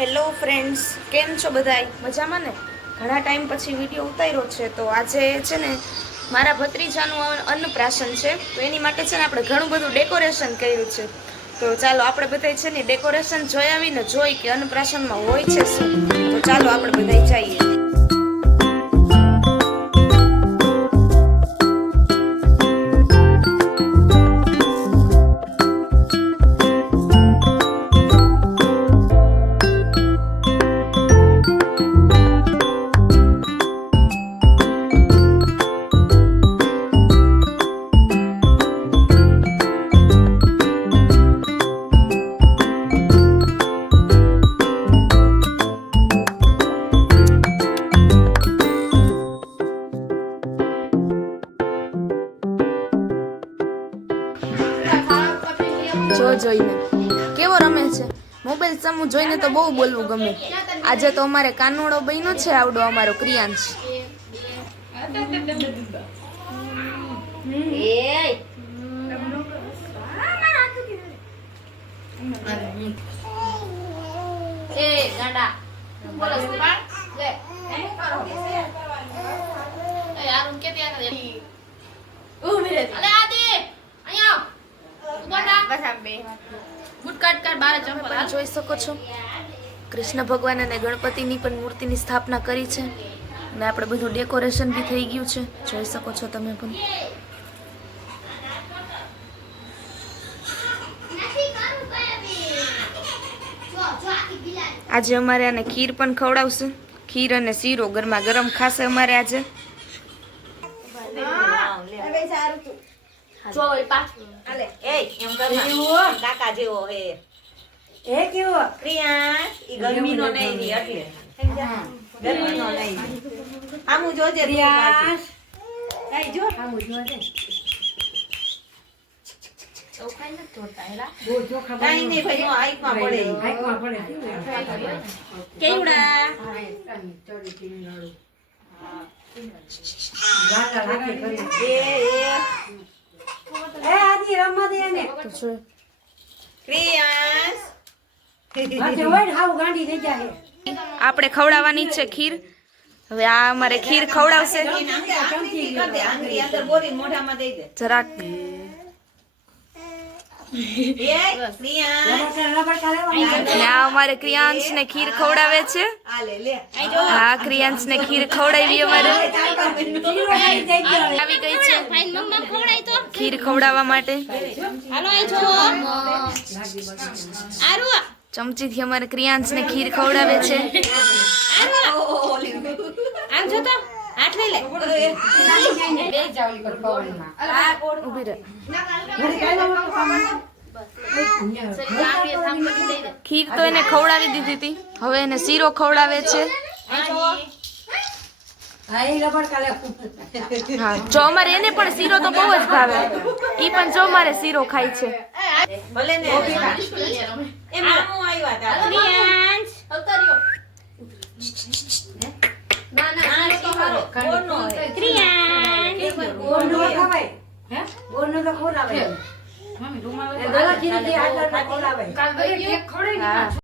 Hello friends, કેમ છો બધાય? મજામાં ને? ઘણા ટાઈમ પછી વિડીયો ઉતાર્યો છે. તો આજે છે ને મારા ભત્રીજાનું અન્નપ્રાશન છે, તો એની માટે છે ને આપણે ઘણું બધું ડેકોરેશન કર્યું છે. તો ચાલો આપણે બધાય છે ને ડેકોરેશન જોઈ આવીને જોઈ કે અન્નપ્રાશનમાં હોય છે શું. તો ચાલો આપણે બધાય જઈએ. જોઈને કેવો રમે છે મોબાઈલ સામું જોઈને તો બહુ બોલવું ગમે. આજે તો અમારે કાનોડો બન્યો છે આવડો અમારો ક્રિયાંશ. જોઈ શકો છો કૃષ્ણ ભગવાન અને ગણપતિની પણ મૂર્તિની સ્થાપના કરી છે અને આપણે બધું ડેકોરેશન બી થઈ ગયું છે. જોઈ શકો છો તમે પણ. આજે અમારે આને ખીર પણ ખવડાવશે. ખીર અને શીરો ગરમા ગરમ ખાશે અમારે આજે. કાકા જેવો હે એ કેવો પ્રિયાંશ ઈ ગરમીનો નહીં ની એટલે ગરમીનો નહીં આમુ જોજે પ્રિયાંશ કઈ જો આમુ જોજે ચોખાઈ ન તોડતા હેલા બો ચોખા કાઈ નહીં ભાઈ નો હાઈકમાં પડે કેવડા તોડી તીનાળું ગાલા રાખે એ આદી રમવા દે ને ક્રિયાંશ આપણે ખવડાવવાની છે ખીર. હવે આ અમારે ખીર ખવડાવશે જરાક. આ અમારે ક્રિયાંશ ને ખીર ખવડાવે છે. હા, ક્રિયાંશ ને ખીર ખવડાવી અમારે આવી ગઈ છે ખીર ખવડાવવા માટે. ચમચીથી અમારે ક્રિયાંશ ને ખીર ખવડાવે છે. ખીર તો એને ખવડાવી દીધી હતી, હવે એને શીરો ખવડાવે છે. હા, જો અમારે એને પણ શીરો તો બહુ જ ભાવે. ઈ પણ જો મારે શીરો ખાય છે. ભલે ને એમ આમુ આવ્યા તા ક્રિયાંશ અવતાર્યો ના તો હારો કોનો ક્રિયાંશ કોનો ખવાય હે કોનો તો ખોલાવે મમ્મી રૂમાલ એ દવા જીરી આ ખોલાવે કાલ બે કેક ખવડાવી